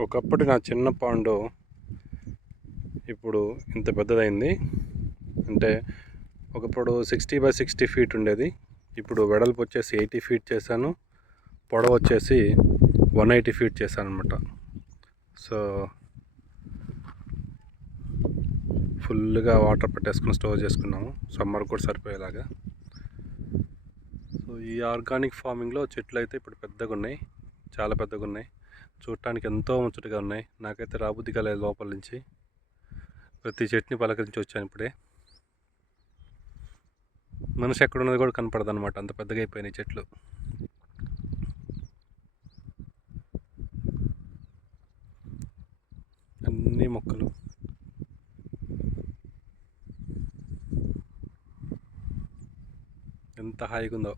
ఒకప్పటి నా చిన్న పాండు ఇప్పుడు ఇంత పెద్దదైంది. అంటే ఒకప్పుడు 60 by 60 ఫీట్ ఉండేది. ఇప్పుడు వెడల్పు వచ్చేసి 80 ఫీట్ చేశాను. పొడవు వచ్చేసి 180 ఫీట్ చేశాను అనమాట. సో ఫుల్గా వాటర్ పట్టేసుకుని స్టోర్ చేసుకున్నాము, సమ్మర్ కూడా సరిపోయేలాగా. సో ఈ ఆర్గానిక్ ఫార్మింగ్లో చెట్లు అయితే ఇప్పుడు పెద్దగా ఉన్నాయి, చాలా పెద్దగా ఉన్నాయి. చూడటానికి ఎంతో ముచ్చటగా ఉన్నాయి. నాకైతే రాబుద్ది కాలేదు లోపల నుంచి. ప్రతి చెట్టుని పలకరించి వచ్చాను ఇప్పుడే. మనిషి ఎక్కడున్నది కూడా కనపడదు అనమాట, అంత పెద్దగా అయిపోయినాయి చెట్లు. అన్ని మొక్కలు ఎంత హాయిగా ఉందో.